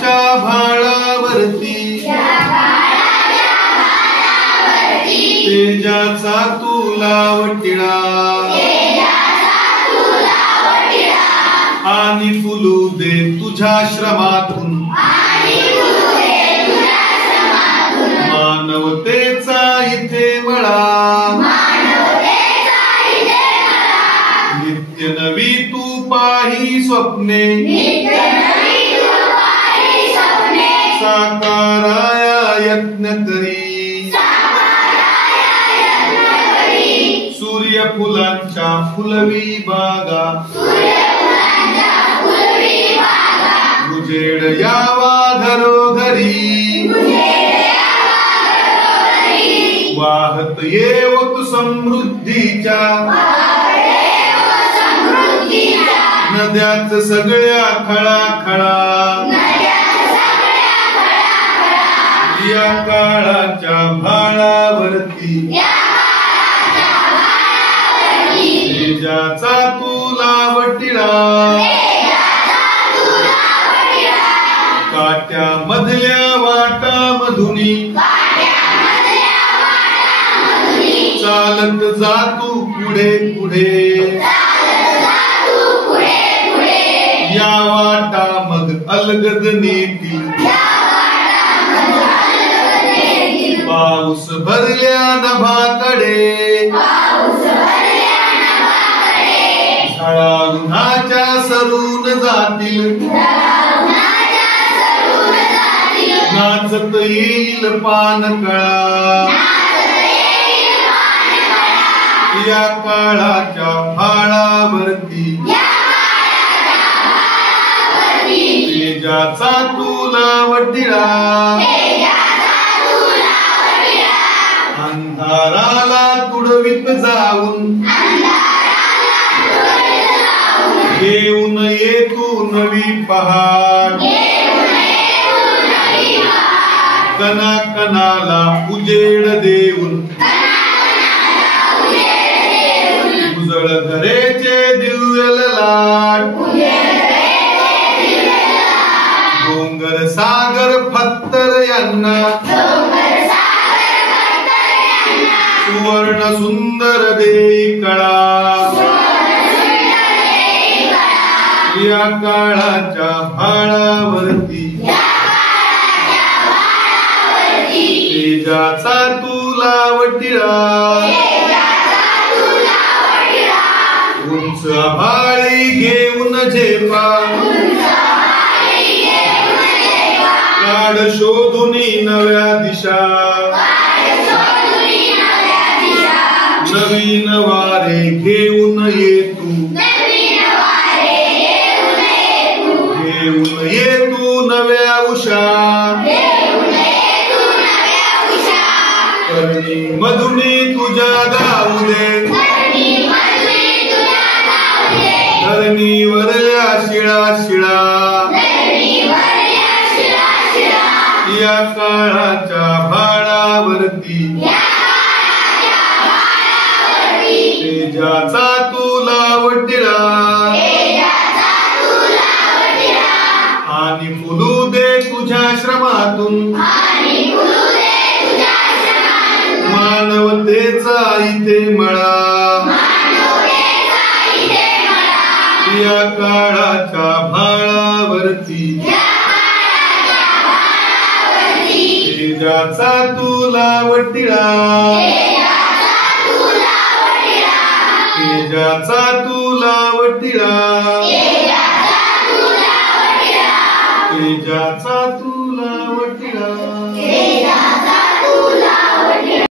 काळाच्या भाळावरती तेजाचा तुला वटिळा आणि फुलू दे तुझ्या श्रमातून मानवतेचा इथे मळा नित्य नवी तू पाही स्वप्ने साकाराया यत्न करी सूर्यफुलांच्या फुलवी बागा उजेड यावा घरोघरी वाहत येवत समृद्धीच्या नद्याच सगळ्या खळाखळा या काळाच्या भाळावरती तेजाचा तुला वटिळा काट्यामधल्या वाटामधुनी चालत जा तू पुढे पुढे या वाटा मग अलगद नेतील पाऊस भरल्या नभाकडे झळा उन्हाच्या सरून जातील नाचत येईल पानकळा या काळाच्या भाळावरती तेजाचा तुला वटिळा अंधाराला तुडवीत जाऊन घेऊन ये तू नवी पहाट कणा कणाला उजेड देऊन उजळ धरेचे दिव्य ललाट डोंगर सागर फत्तर यांना सुवर्ण सुंदर देई कळा या काळाच्या भाळावरती तेजाचा तुला वटिळा उंच आभाळी घेऊन झेपा काढ शोधुनी नव्या दिशा नवीन वारे घेऊन ये तू घेऊन ये तू नव्या उषा करणी मधुनी तुझ्या गाऊ दे धरणी वरल्या शिळा शिळा या काळाच्या भाळावरती तेजाचा तुला वटिळा आणि फुलू दे तुझ्या श्रमातून मानवतेचा इथे मळा या काळाच्या भाळावरती तेजाचा तुला वटिळा तेजाचा तुला वटिळा तेजाचा तुला वटिळा